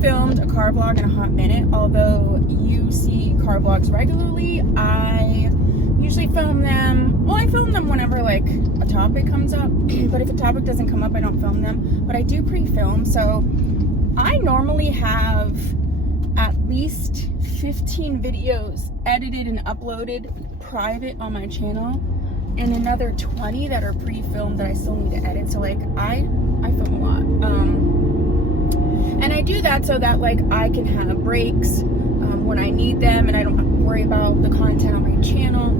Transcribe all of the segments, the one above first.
filmed a car vlog in a hot minute. Although you see car vlogs regularly, I usually film them. Well, I film them whenever like a topic comes up. But if a topic doesn't come up, I don't film them. But I do pre-film. So I normally have at least 15 videos edited and uploaded private on my channel, and another 20 that are pre-filmed that I still need to edit. So like I film a lot. And I do that so that like I can have breaks when I need them, and I don't have to worry about the content on my channel.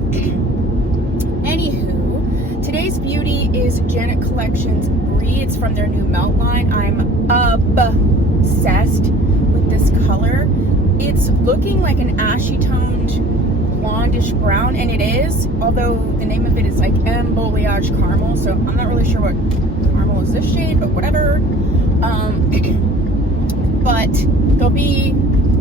Anywho, today's beauty is Janet Collection's Brie. It's from their new Melt line. I'm obsessed with this color. It's looking like an ashy toned blondish brown, and it is, although the name of it is like Embolliage Caramel, so I'm not really sure what caramel is this shade, but whatever. But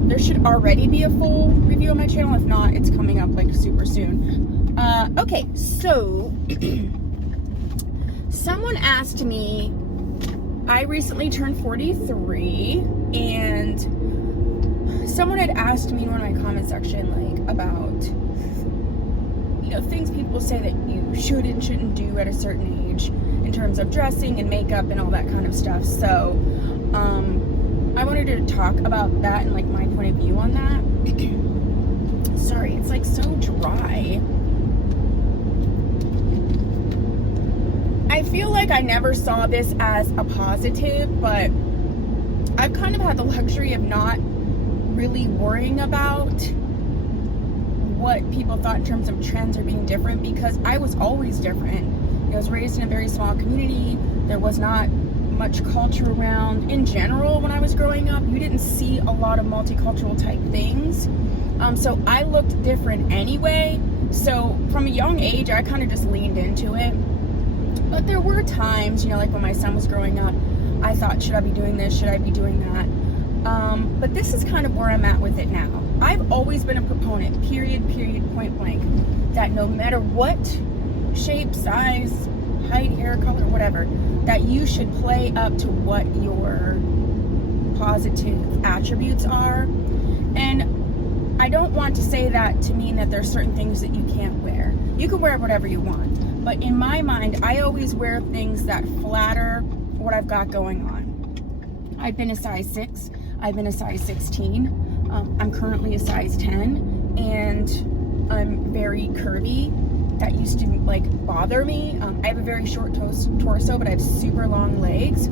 there should already be a full review on my channel. If not, it's coming up like super soon. Okay, so someone asked me, I recently turned 43, and someone had asked me in one of my comment section like about, you know, things people say that you should and shouldn't do at a certain age in terms of dressing and makeup and all that kind of stuff. So I wanted to talk about that and like my point of view on that. Sorry, it's like so dry. I feel like I never saw this as a positive, but I've kind of had the luxury of not really worrying about what people thought in terms of trends or being different, because I was always different. I was raised in a very small community. There was not much culture around in general when I was growing up. You didn't see a lot of multicultural type things. So I looked different anyway. So from a young age, I kind of just leaned into it. But there were times, you know, like when my son was growing up, I thought, should I be doing this? Should I be doing that? But this is kind of where I'm at with it now. I've always been a proponent, period, point blank, that no matter what shape, size, height, hair color, whatever, that you should play up to what your positive attributes are. And I don't want to say that to mean that there's certain things that you can't wear. You can wear whatever you want. But in my mind, I always wear things that flatter what I've got going on. I've been a size 6. I've been a size 16. I'm currently a size 10, and I'm very curvy. That used to like bother me. I have a very short torso, but I have super long legs.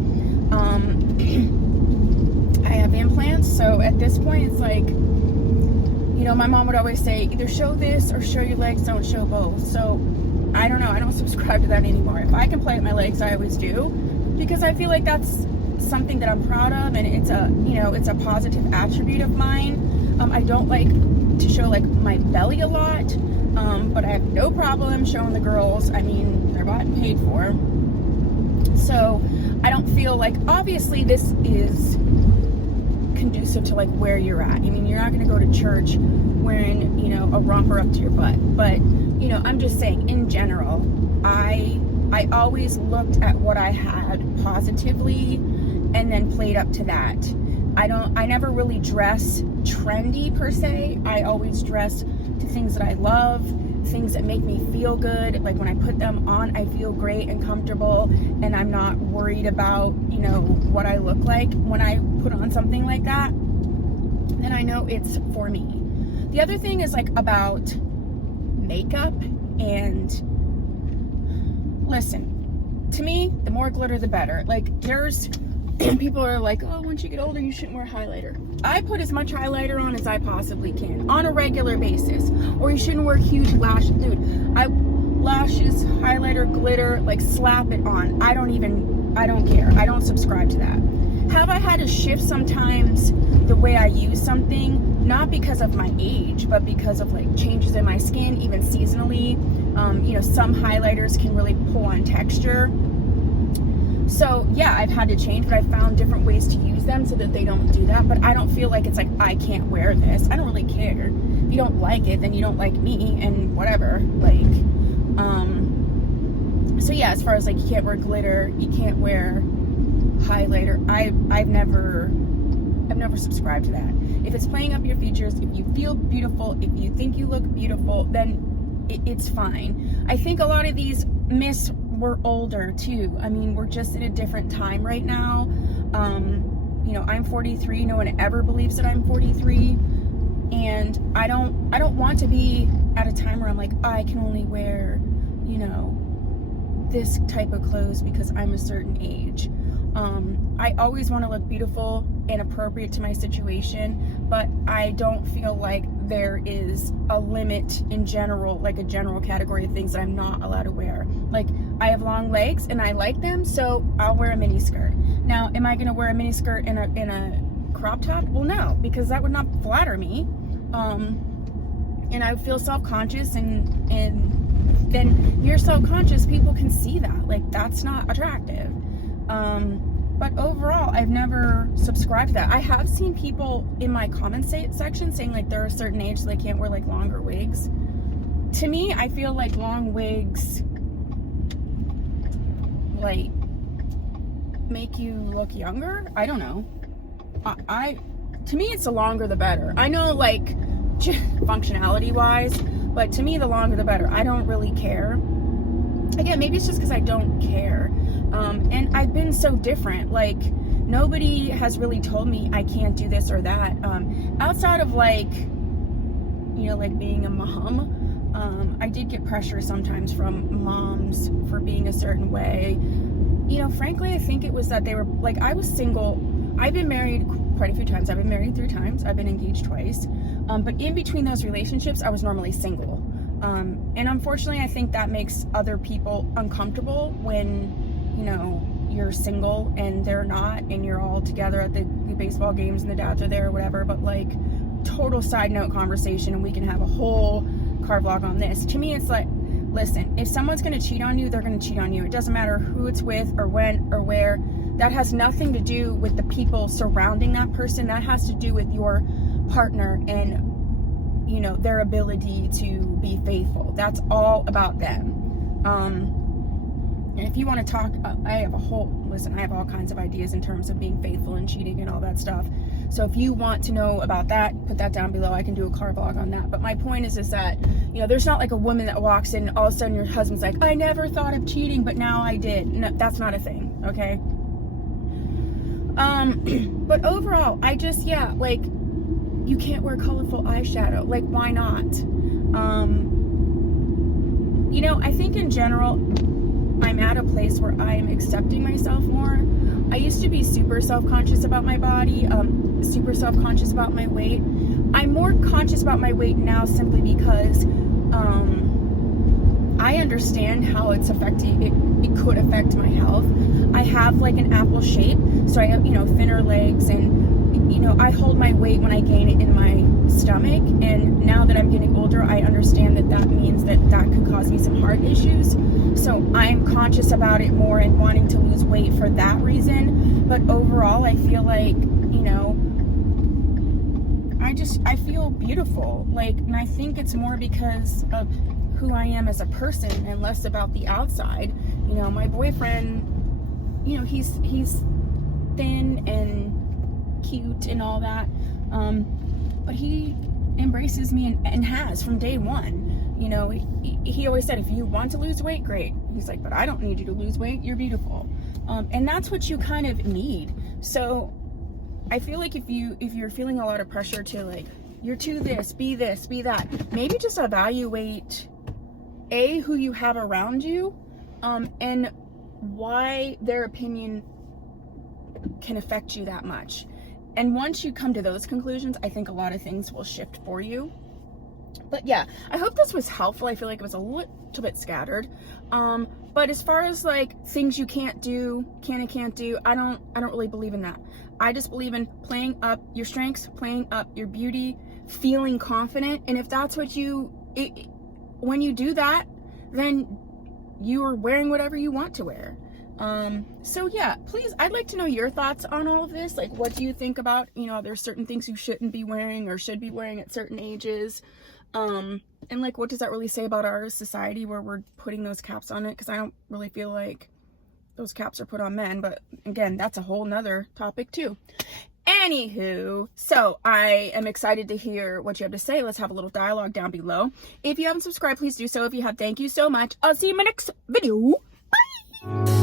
I have implants, so at this point it's like, you know, my mom would always say, either show this or show your legs, don't show both. So I don't know, I don't subscribe to that anymore. If I can play with my legs, I always do, because I feel like that's something that I'm proud of, and it's a, you know, it's a positive attribute of mine. I don't like to show like my belly a lot, but I have no problem showing the girls. I mean, they're bought and paid for. So I don't feel like, obviously this is conducive to like where you're at. I mean, you're not going to go to church wearing, you know, a romper up to your butt, but you know, I'm just saying in general, I always looked at what I had positively and then played up to that. I never really dress trendy per se. I always dress to things that I love, things that make me feel good. Like when I put them on, I feel great and comfortable, and I'm not worried about, you know, what I look like. When I put on something like that, then I know it's for me. The other thing is like about makeup, and listen, to me, the more glitter the better. Like there's people are like, oh, once you get older you shouldn't wear highlighter. I put as much highlighter on as I possibly can on a regular basis. Or you shouldn't wear huge lashes. Dude, lashes, highlighter, glitter, like slap it on. I don't care. I don't subscribe to that. Have I had to shift sometimes the way I use something? Not because of my age, but because of like changes in my skin, even seasonally. You know, some highlighters can really pull on texture. So yeah, I've had to change, but I've found different ways to use them so that they don't do that. But I don't feel like it's like, I can't wear this. I don't really care. If you don't like it, then you don't like me, and whatever. Like, so yeah, as far as like, you can't wear glitter, you can't wear highlighter. I've never never subscribe to that. If it's playing up your features, if you feel beautiful, if you think you look beautiful, then it's fine. I think a lot of these myths were older too. I mean, we're just in a different time right now. You know, I'm 43. No one ever believes that I'm 43. And I don't want to be at a time where I'm like, I can only wear, you know, this type of clothes because I'm a certain age. I always want to look beautiful and appropriate to my situation, but I don't feel like there is a limit in general, like a general category of things that I'm not allowed to wear. Like, I have long legs and I like them, so I'll wear a mini skirt. Now, am I going to wear a mini skirt in a crop top? Well, no, because that would not flatter me. And I feel self-conscious, and then you're self-conscious, people can see that. Like, that's not attractive. But overall, I've never subscribed to that. I have seen people in my comment section saying like they're a certain age so they can't wear like longer wigs. To me, I feel like long wigs like make you look younger. I don't know. To me, it's the longer the better. I know, like, functionality wise, but to me, the longer the better. I don't really care. Again, maybe it's just because I don't care. And I've been so different. Like, nobody has really told me I can't do this or that. Outside of, like, you know, like being a mom, I did get pressure sometimes from moms for being a certain way. You know, frankly, I think it was that they were, like, I was single. I've been married quite a few times. I've been married 3 times. I've been engaged twice. But in between those relationships, I was normally single. And unfortunately, I think that makes other people uncomfortable when, you know, you're single and they're not, and you're all together at the baseball games and the dads are there or whatever. But, like, total side note conversation, and we can have a whole car vlog on this. To me, it's like, listen, if someone's going to cheat on you, they're going to cheat on you. It doesn't matter who it's with or when or where. That has nothing to do with the people surrounding that person. That has to do with your partner and, you know, their ability to be faithful. That's all about them. And if you want to talk, I have all kinds of ideas in terms of being faithful and cheating and all that stuff. So if you want to know about that, put that down below. I can do a car vlog on that. But my point is that, you know, there's not like a woman that walks in and all of a sudden your husband's like, I never thought of cheating, but now I did. No, that's not a thing, okay? But overall, I just, yeah, like, you can't wear colorful eyeshadow. Like, why not? You know, I think in general, I'm at a place where I am accepting myself more. I used to be super self-conscious about my body, super self-conscious about my weight. I'm more conscious about my weight now simply because I understand how it's affecting, it could affect my health. I have like an apple shape, so I have, you know, thinner legs, and, you know, I hold my weight when I gain it in my stomach, and now that I'm getting older, I understand that that means that could cause me some heart issues. So I'm conscious about it more and wanting to lose weight for that reason. But overall, I feel like, you know, I feel beautiful. Like, and I think it's more because of who I am as a person and less about the outside. You know, my boyfriend, you know, he's thin and cute and all that. But he embraces me and has from day one. You know, he always said, if you want to lose weight, great. He's like, but I don't need you to lose weight. You're beautiful. And that's what you kind of need. So I feel like if you're feeling a lot of pressure to, like, you're to this, be that, maybe just evaluate who you have around you, and why their opinion can affect you that much. And once you come to those conclusions, I think a lot of things will shift for you. But yeah, I hope this was helpful. I feel like it was a little bit scattered. But as far as like things you can't do, can and can't do, I don't really believe in that. I just believe in playing up your strengths, playing up your beauty, feeling confident. And if that's what when you do that, then you are wearing whatever you want to wear. So yeah, please, I'd like to know your thoughts on all of this. Like, what do you think about, you know, there's certain things you shouldn't be wearing or should be wearing at certain ages? And like, what does that really say about our society where we're putting those caps on it? Because I don't really feel like those caps are put on men, but again, that's a whole nother topic too. Anywho, so I am excited to hear what you have to say. Let's have a little dialogue down below. If you haven't subscribed, please do so. If you have, thank you so much. I'll see you in my next video. Bye.